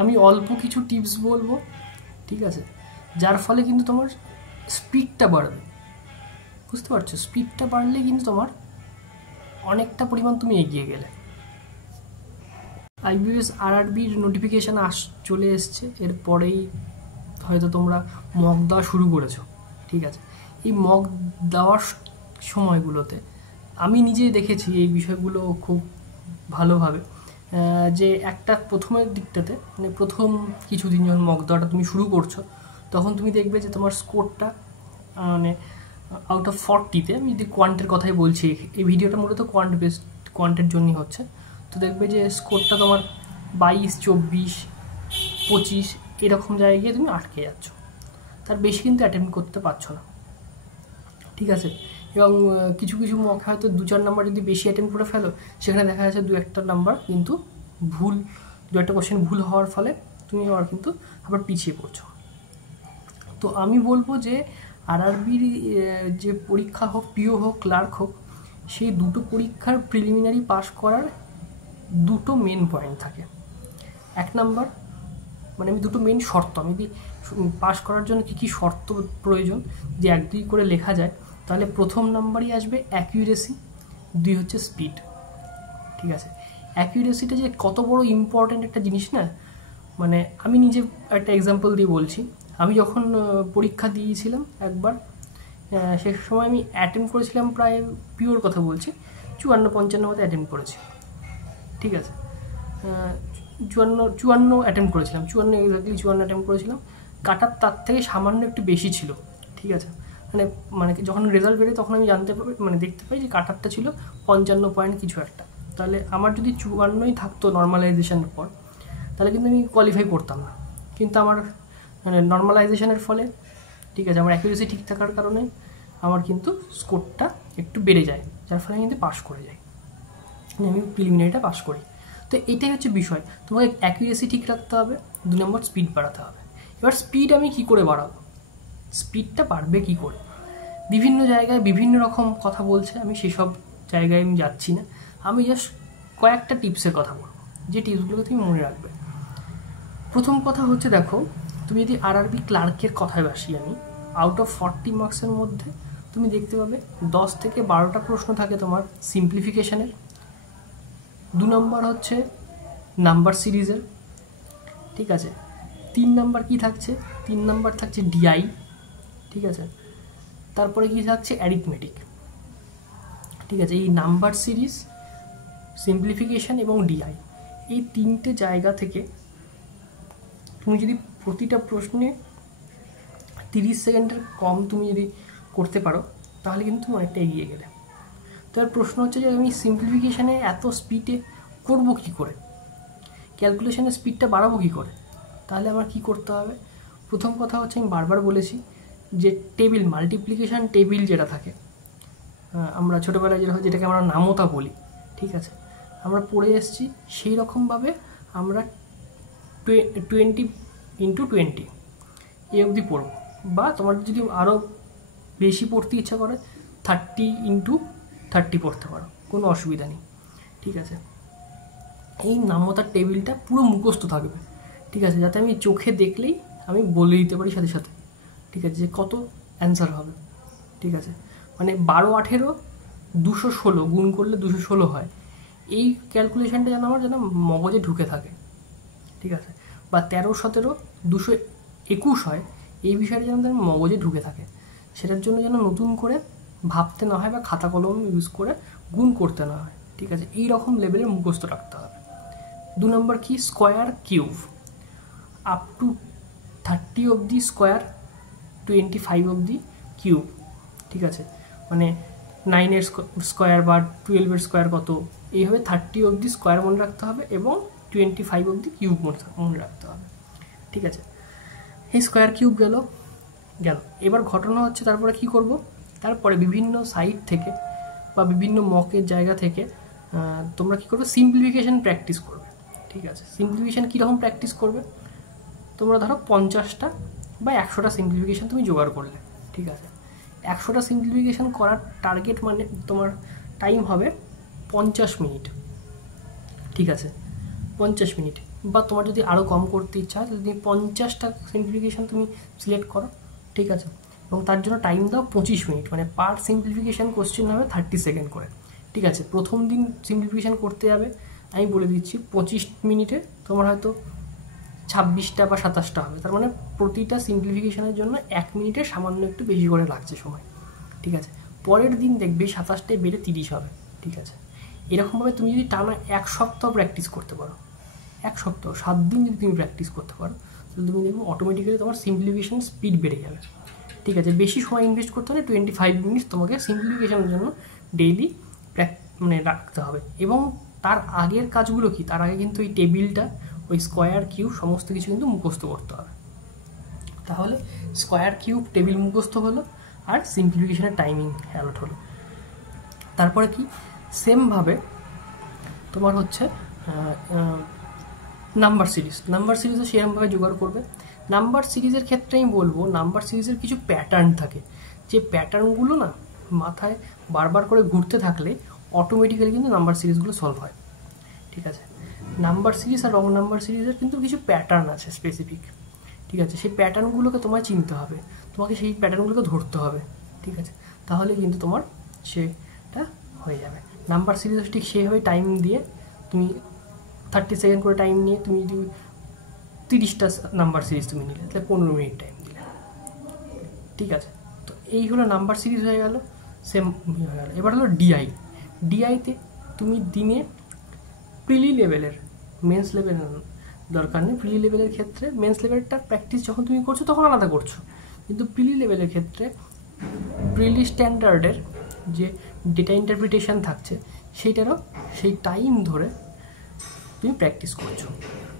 আমি অল্প কিছু টিপস বলবো, ঠিক আছে, যার ফলে কিন্তু তোমার স্পিডটা বাড়বে। বুঝতে পারছো? স্পিডটা বাড়লে কিন্তু তোমার অনেকটা পরিমাণ তুমি এগিয়ে গেলে। আইবিএস আরআরবির নোটিফিকেশান চলে এসছে, এরপরেই হয়তো তোমরা মক দেওয়া শুরু করেছো, ঠিক আছে। এই মক দেওয়ার সময়গুলোতে আমি নিজেই দেখেছি এই বিষয়গুলো খুব ভালোভাবে, যে একটা প্রথমের দিকটাতে মানে প্রথম কিছুদিন যখন মক দেওয়াটা তুমি শুরু করছো, তখন তুমি দেখবে যে তোমার স্কোরটা মানে আউট অফ 40-তে, আমি যদি কোয়ান্টের কথাই বলছি, এই ভিডিওটা মূলত কোয়ান্টের জন্যই হচ্ছে, তো দেখবে যে স্কোরটা তোমার 22, 24, 25 এরকম জায়গায় গিয়ে তুমি আটকে যাচ্ছ, তার বেশি কিন্তু অ্যাটেম্প করতে পারছো না, ঠিক আছে। এবং কিছু কিছু মকে হয়তো 2-4 নাম্বার যদি বেশি অ্যাটেম্প করে ফেলো, সেখানে দেখা যাচ্ছে 2-1টা নাম্বার কিন্তু ভুল, 2-1টা কোশ্চেন ভুল হওয়ার ফলে তুমি আবার কিন্তু আবার পিছিয়ে পড়ছো। তো আমি বলবো যে আরআরবির যে পরীক্ষা হোক, পিও হোক, ক্লার্ক হোক, সেই দুটো পরীক্ষার প্রিলিমিনারি পাস করার দুটো মেন পয়েন্ট থাকে। 1 নাম্বার মানে আমি দুটো মেন শর্ত, আমি যদি পাস করার জন্য কী কী শর্ত প্রয়োজন যে 1-2 করে লেখা যায়, তাহলে প্রথম নাম্বারই আসবে অ্যাকিউরেসি, 2 হচ্ছে স্পিড, ঠিক আছে। অ্যাকিউরেসিটা যে কত বড় ইম্পর্ট্যান্ট একটা জিনিস না, মানে আমি নিজে একটা এক্সাম্পল দিয়ে বলছি। আমি যখন পরীক্ষা দিয়েছিলাম একবার, সে সময় আমি অ্যাটেম্প করেছিলাম প্রায়, পিওর কথা বলছি, 54-55 মতো অ্যাটেম্প করেছি, ঠিক আছে। 54 অ্যাটেম্প করেছিলাম, 54 অ্যাটেম্প করেছিলাম। কাটার তার থেকে সামান্য একটু বেশি ছিল, ঠিক আছে। মানে মানে যখন রেজাল্ট বেরোয় তখন আমি জানতে পারি, মানে দেখতে পাই যে কাটারটা ছিল 55 পয়েন্ট কিছু একটা। তাহলে আমার যদি 54ই থাকতো নর্মালাইজেশনের পর, তাহলে কিন্তু আমি কোয়ালিফাই করতাম না। কিন্তু আমার মানে নর্মালাইজেশনের ফলে, ঠিক আছে, আমার অ্যাকিউরেসি ঠিক থাকার কারণে আমার কিন্তু স্কোরটা একটু বেড়ে যায়, যার ফলে আমি কিন্তু পাস করে যাই, আমি প্রিলিমিনারিটা পাস করি। তো এটাই হচ্ছে বিষয়, তোমাকে অ্যাকিউরেসি ঠিক রাখতে হবে, 2 নম্বর স্পিড বাড়াতে হবে। এবার স্পিড আমি কি করে বাড়াবো, স্পিডটা বাড়বে কি করে, বিভিন্ন জায়গায় বিভিন্ন রকম কথা বলছে, আমি সেসব জায়গায় আমি যাচ্ছি না, আমি জাস্ট কয়েকটা টিপসের কথা বলবো, যে টিপসগুলো তুমি মনে রাখবে। প্রথম কথা হচ্ছে, দেখো, তুমি যদি আরআরবি ক্লার্কের কথায় বাসি আমি, আউট অফ 40 মার্কসের মধ্যে তুমি দেখতে পাবে 10 থেকে 12টা প্রশ্ন থাকে তোমার সিম্পলিফিকেশনের, 2 নম্বর হচ্ছে নাম্বার সিরিজের, ঠিক আছে। 3 নাম্বার কি থাকছে, 3 নাম্বার থাকছে ডিআই, ঠিক আছে। তারপরে কি থাকছে অ্যারিথমেটিক, ঠিক আছে। এই নাম্বার সিরিজ, সিম্পলিফিকেশান এবং ডিআই, এই 3টে জায়গা থেকে তুমি যদি প্রতিটা প্রশ্নে 30 সেকেন্ডের কম তুমি যদি করতে পারো, তাহলে কিন্তু তুমি অনেকটা এগিয়ে গেলে। তার প্রশ্ন হচ্ছে যে আমি সিম্পলিফিকেশানে এত স্পিডে করব কি করে, ক্যালকুলেশনের স্পিডটা বাড়াবো কী করে, তাহলে আমার কি করতে হবে। প্রথম কথা হচ্ছে, আমি বারবার বলেছি যে টেবিল, মাল্টিপ্লিকেশান টেবিল যেটা থাকে, আমরা ছোটোবেলায় যেটাকে আমরা নামতা বলি, ঠিক আছে, আমরা পড়ে এসেছি, সেই রকমভাবে আমরা 20x20 এই অবধি পড়ব, বা তোমার যদি আরও বেশি পড়তে ইচ্ছা করে 30x30 পড়তে পারো, কোনো অসুবিধা নেই, ঠিক আছে। এই নামতার টেবিলটা পুরো মুখস্থ থাকবে, ঠিক আছে, যাতে আমি চোখে দেখলেই আমি বলে দিতে পারি সাথে সাথে, ঠিক আছে, যে কত অ্যান্সার হবে, ঠিক আছে। মানে 12-18 216 গুণ করলে 216 হয়, এই ক্যালকুলেশনটা যেন আমার যেন মগজে ঢুকে থাকে, ঠিক আছে। বা 13-17 221 হয়, এই বিষয়টা যেন তার মগজে ঢুকে থাকে, সেটার জন্য যেন নতুন করে ভাবতে না হয় বা খাতা কলম ইউজ করে গুণ করতে না হয়, ঠিক আছে। এই রকম লেভেলের মুখস্থ রাখতে হবে। 2 নম্বর কি, স্কোয়ার কিউব, আপ টু 30 অবধি স্কোয়ার, 25 অবধি কিউব, ঠিক আছে। মানে 9-এর স্কোয়ার বা 12-এর স্কোয়ার কত, এইভাবে 30 অবধি স্কোয়ার মনে রাখতে হবে এবং 25 অবধি কিউব মনে রাখতে হবে, ঠিক আছে। এই স্কোয়ার কিউব গেল। এবার ঘটনা হচ্ছে তারপরে কি করব, তারপরে বিভিন্ন সাইট থেকে বা বিভিন্ন মকের জায়গা থেকে তোমরা কী করবে, সিম্পলিফিকেশান প্র্যাকটিস করবে, ঠিক আছে। সিম্পলিফিকেশান কীরকম প্র্যাকটিস করবে, তোমরা ধরো 50টা বা 100টা সিম্পলিফিকেশান তুমি জোগাড় করলে, ঠিক আছে। 100টা সিম্পলিফিকেশান করার টার্গেট মানে তোমার টাইম হবে 50 মিনিট, ঠিক আছে, 50 মিনিট। বা তোমার যদি আরও কম করতে ইচ্ছা হয় তাহলে তুমি 50টা সিম্পলিফিকেশান তুমি সিলেক্ট করো, ঠিক আছে, এবং তার জন্য টাইম দাও 25 মিনিট, মানে পার সিম্পলিফিকেশান কোশ্চেন হবে 30 সেকেন্ড করে, ঠিক আছে। প্রথম দিন সিম্পলিফিকেশান করতে যাবে, আমি বলে দিচ্ছি 25 মিনিটে তোমার হয়তো 26টা বা 27টা হবে, তার মানে প্রতিটা সিম্পলিফিকেশানের জন্য 1 মিনিটে সামান্য একটু বেশি করে লাগছে সময়, ঠিক আছে। পরের দিন দেখবে 27টায় বেড়ে 30 হবে, ঠিক আছে। এরকমভাবে তুমি যদি টানা 1 সপ্তাহ প্র্যাকটিস করতে পারো, 1 সপ্তাহ 7 দিন যদি তুমি প্র্যাকটিস করতে পারো, তাহলে তুমি দেখবে অটোমেটিক্যালি তোমার সিম্পলিফিকেশন স্পিড বেড়ে যাবে, ঠিক আছে। বেশি সময় ইনভেস্ট করতে হলে 25 মিনিটস তোমাকে সিম্পলিফিকেশনের জন্য ডেইলি মানে রাখতে হবে। এবং তার আগের কাজগুলো কি, তার আগে কিন্তু ওই টেবিলটা, ওই স্কোয়ার কিউব সমস্ত কিছু কিন্তু মুখস্থ করতে হবে। তাহলে স্কোয়ার কিউব টেবিল মুখস্থ হলো আর সিম্পলিফিকেশনের টাইমিং অ্যালট হলো। তারপরে কি সেমভাবে তোমার হচ্ছে নাম্বার সিরিজও সেরকমভাবে জোগাড় করবে। নাম্বার সিরিজের ক্ষেত্রে আমি বলবো নাম্বার সিরিজের কিছু প্যাটার্ন থাকে, যে প্যাটার্নগুলো না মাথায় বারবার করে ঘুরতে থাকলে অটোমেটিক্যালি কিন্তু নাম্বার সিরিজগুলো সলভ হয়, ঠিক আছে। নাম্বার সিরিজ আর রং নাম্বার সিরিজের কিন্তু কিছু প্যাটার্ন আছে স্পেসিফিক, ঠিক আছে। সেই প্যাটার্নগুলোকে তোমায় চিনতে হবে, তোমাকে সেই প্যাটার্নগুলোকে ধরতে হবে, ঠিক আছে, তাহলে কিন্তু তোমার সেটা হয়ে যাবে। নাম্বার সিরিজ ঠিক সেইভাবে টাইম দিয়ে তুমি 30 সেকেন্ড করে টাইম নিয়ে তুমি যদি 30টা নাম্বার সিরিজ তুমি নিলে তাহলে 15 মিনিট টাইম দিলে, ঠিক আছে। তো এই হলো নাম্বার সিরিজ হয়ে গেল, সেম হয়ে গেল। এবার হলো ডিআইতে তুমি দিনে প্রিলি লেভেলের, মেন্স লেভেল দরকার নেই। প্রিলি লেভেলের ক্ষেত্রে মেন্স লেভেলটার প্র্যাকটিস যখন তুমি করছো তখন আলাদা করছো, কিন্তু প্রিলি লেভেলের ক্ষেত্রে প্রিলি স্ট্যান্ডার্ডের যে ডেটা ইন্টারপ্রিটেশন থাকছে সেইটারও সেই টাইম ধরে তুমি প্র্যাকটিস করছো।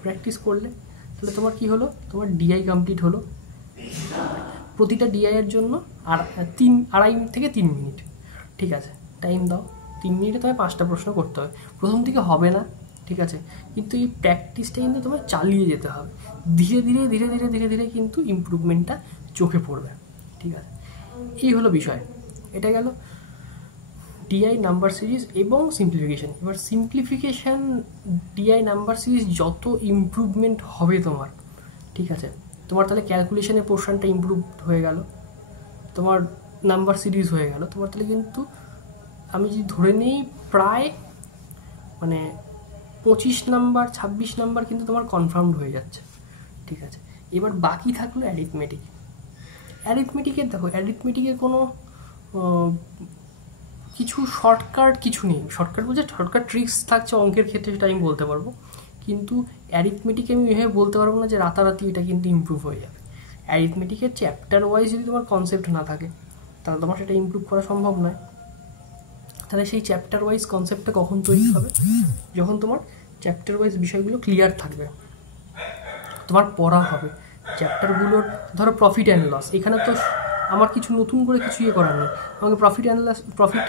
প্র্যাকটিস করলে তাহলে তোমার কি হলো, তোমার ডিআই কমপ্লিট হলো। প্রতিটা ডিআইয়ের জন্য আর 2.5 থেকে 3 মিনিট, ঠিক আছে, টাইম দাও। 3 মিনিটে তোমায় 5টা প্রশ্ন করতে হবে। প্রথম দিকে হবে না, ঠিক আছে, কিন্তু এই প্র্যাকটিসটা কিন্তু তোমায় চালিয়ে যেতে হবে। ধীরে ধীরে ধীরে ধীরে ধীরে ধীরে কিন্তু ইমপ্রুভমেন্টটা চোখে পড়বে, ঠিক আছে। এই হলো বিষয়। এটা গেল ডিআই নাম্বার সিরিজ এবং সিম্পলিফিকেশান। এবার সিম্পলিফিকেশান ডিআই নাম্বার সিরিজ যত ইমপ্রুভমেন্ট হবে তোমার, ঠিক আছে, তোমার তাহলে ক্যালকুলেশনের পোর্শনটা ইমপ্রুভ হয়ে গেল, তোমার নাম্বার সিরিজ হয়ে গেল, তোমার তাহলে কিন্তু আমি যদি ধরে নিই প্রায় মানে 25 নাম্বার 26 নাম্বার কিন্তু তোমার কনফার্মড হয়ে যাচ্ছে, ঠিক আছে। এবার বাকি থাকলো অ্যারিথমেটিকের দেখো, অ্যারিথমেটিকের কোনো কিছু শর্টকাট কিছু নেই। শর্টকাট বলছে শর্টকাট ট্রিক্স থাকছে অঙ্কের ক্ষেত্রে, সেটা আমি বলতে পারবো, কিন্তু অ্যারিথমেটিকে আমি এভাবে বলতে পারবো না যে রাতারাতি এটা কিন্তু ইমপ্রুভ হয়ে যাবে। অ্যারিথমেটিকের চ্যাপ্টার ওয়াইজ যদি তোমার কনসেপ্ট না থাকে তাহলে তোমার সেটা ইমপ্রুভ করা সম্ভব নয়। তাহলে সেই চ্যাপ্টার ওয়াইজ কনসেপ্টটা কখন তৈরি হবে, যখন তোমার চ্যাপ্টার ওয়াইজ বিষয়গুলো ক্লিয়ার থাকবে, তোমার পড়া হবে চ্যাপ্টারগুলোর। ধরো প্রফিট অ্যান্ড লস, এখানে তো আমার কিছু নতুন করে কিছু করার নেই, আমাকে প্রফিট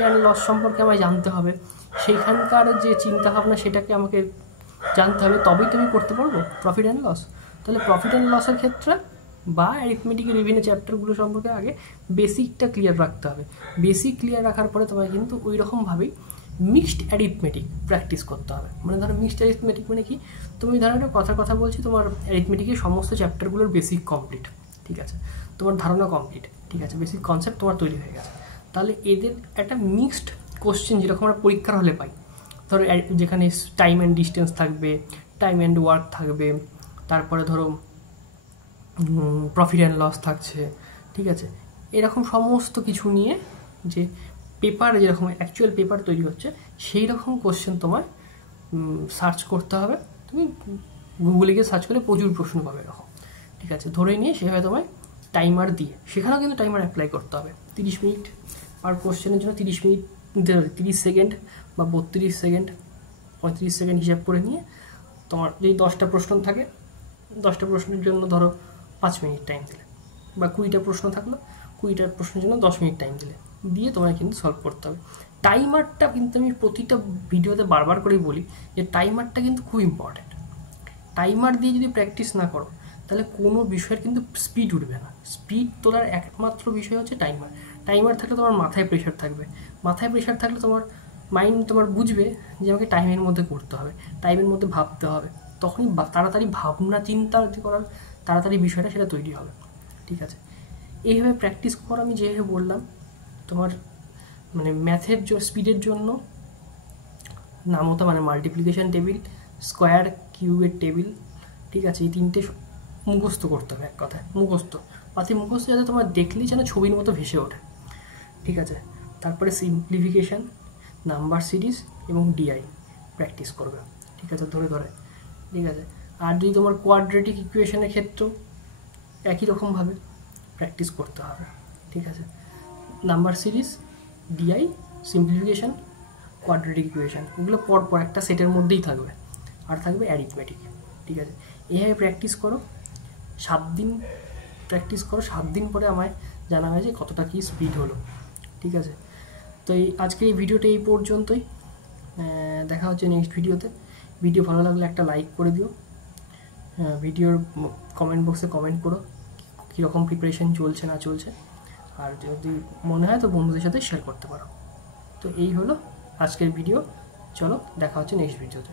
অ্যান্ড লস সম্পর্কে আমায় জানতে হবে, সেইখানকার যে চিন্তাভাবনা সেটাকে আমাকে জানতে হবে, তবেই তো আমি করতে পারবো প্রফিট অ্যান্ড লস। তাহলে প্রফিট অ্যান্ড লসের ক্ষেত্রে বা অ্যারিথমেটিকের বিভিন্ন চ্যাপ্টারগুলো সম্পর্কে আগে বেসিকটা ক্লিয়ার রাখতে হবে। বেসিক ক্লিয়ার রাখার পরে তোমায় কিন্তু ওই রকমভাবেই মিক্সড অ্যারিথমেটিক প্র্যাকটিস করতে হবে। মানে ধরো মিক্সড অ্যারিথমেটিক মানে কি, তুমি ধরো একটা কথা বলছি, তোমার অ্যারিথমেটিকের সমস্ত চ্যাপ্টারগুলোর বেসিক কমপ্লিট, ঠিক আছে, তোমার ধারণা কমপ্লিট, ঠিক আছে, বেসিক কনসেপ্ট তোমার তৈরি হয়ে গেছে। তাহলে এদের একটা মিক্সড কোশ্চেন যেরকম আমরা পরীক্ষার হলে পাই, ধরো যেখানে টাইম অ্যান্ড ডিস্টেন্স থাকবে, টাইম অ্যান্ড ওয়ার্ক থাকবে, তারপরে ধরো প্রফিট অ্যান্ড লস থাকছে, ঠিক আছে, এরকম সমস্ত কিছু নিয়ে যে পেপার, যেরকম অ্যাকচুয়াল পেপার তৈরি হচ্ছে সেই রকম কোশ্চেন তোমায় সার্চ করতে হবে। তুমি গুগলে গিয়ে সার্চ করলে প্রচুর প্রশ্ন পাবে এরকম, ঠিক আছে, ধরে নিয়ে সেভাবে তোমায় টাইমার দিয়ে, সেখানেও কিন্তু টাইমার অ্যাপ্লাই করতে হবে। 30 মিনিট আর কোশ্চেনের জন্য 30 মিনিট, 30 সেকেন্ড বা 32 সেকেন্ড 35 সেকেন্ড হিসাব করে নিয়ে তোমার যদি 10টা প্রশ্ন থাকে, 10টা প্রশ্নের জন্য ধরো 5 মিনিট টাইম দিলে, বা 20টা প্রশ্ন থাকলো, 20টা প্রশ্নের জন্য 10 মিনিট টাইম দিলে, দিয়ে তোমায় কিন্তু সলভ করতে হবে। টাইমারটা কিন্তু আমি প্রতিটা ভিডিওতে বারবার করেই বলি যে টাইমারটা কিন্তু খুব ইম্পর্ট্যান্ট। টাইমার দিয়ে যদি প্র্যাকটিস না করো তাহলে কোনো বিষয়ের কিন্তু স্পিড উঠবে না। স্পিড তোলার একমাত্র বিষয় হচ্ছে টাইমার। টাইমার থাকলে তোমার মাথায় প্রেশার থাকবে, মাথায় প্রেশার থাকলে তোমার মাইন্ড তোমার বুঝবে যে আমাকে টাইমের মধ্যে করতে হবে, টাইমের মধ্যে ভাবতে হবে, তখনই তাড়াতাড়ি ভাবনা চিন্তা করার তাড়াতাড়ি বিষয়টা সেটা তৈরি হবে। ঠিক আছে, এইভাবে প্র্যাকটিস কর। আমি যেভাবে বললাম তোমার মানে ম্যাথের স্পিডের জন্য নামতা মানে মাল্টিপ্লিকেশন টেবিল, স্কোয়ার কিউবের টেবিল, ঠিক আছে, এই তিনটে মুখস্থ করতে হবে, এক কথায় মুখস্থ। পাতি মুখস্থ যাতে তোমার দেখলেই যেন ছবির মতো ভেসে ওঠে। ঠিক আছে, তারপরে সিম্পলিফিকেশান, নাম্বার সিরিজ এবং ডিআই প্র্যাকটিস করবে। ঠিক আছে, ধরে ধরে। ঠিক আছে, আর যদি তোমার কোয়াড্রেটিক ইকুয়েশনের ক্ষেত্রেও একই রকমভাবে প্র্যাকটিস করতে হবে। ঠিক আছে, number series, DI, simplification, quadratic equation, এগুলো পরপর একটা সেটের মধ্যেই থাকবে, আর থাকবে অ্যারিথমেটিক। ঠিক আছে, এইভাবে প্র্যাকটিস করো 7 দিন, প্র্যাকটিস করো 7 দিন পরে আমায় জানা হয় যে কতটা কী স্পিড হলো। ঠিক আছে, তো আজকে এই ভিডিওটা এই পর্যন্তই। দেখা হচ্ছে নেক্সট ভিডিওতে। ভিডিও ভালো লাগলে একটা লাইক করে দিও, ভিডিওর কমেন্ট বক্সে কমেন্ট করো কীরকম প্রিপারেশন চলছে না চলছে, আর যদি মনে হয় তো বন্ধুদের সাথে শেয়ার করতে পারো। তো এই হলো আজকের ভিডিও, চলো দেখা হচ্ছে নেক্সট ভিডিওতে।